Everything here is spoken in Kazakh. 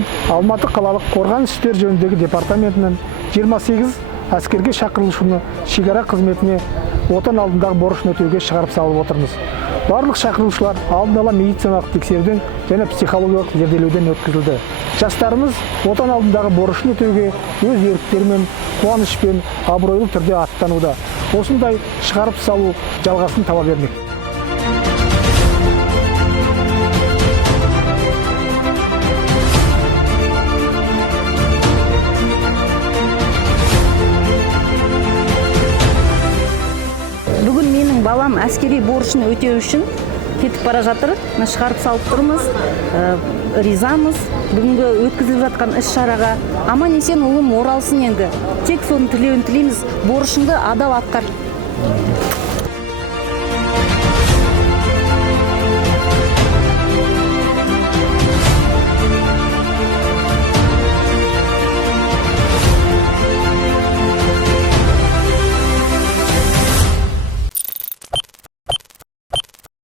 үшін Алматы қалалық қорғаныс істер жөніндегі департаментінен 28 әскерге шақырылушыны шекара қызметіне отан алдындағы борышын өтеуге шығарып салып отырмыз. Барлық шақырылушылар алдын ала медициналық тексеруден және психологиялық зерделеуден өткізілді. Жастарымыз отан алдындағы борышын өтеуге өз еріктерімен, қуанышпен, абыройлы түрде аттануда. Осындай шығарып салу жалғасын таба бермек. Бүгін менің балам әскери борышын өтеу үшін кетіп бара жатыр. Шығарып салып тұрмыз. Ризамыз. Бүгінгі өткізіліп жатқан іс-шараға аман-есен ұлым оралсын енді. Тек соның тілеуін тілейміз. Борышыңды адал атқар.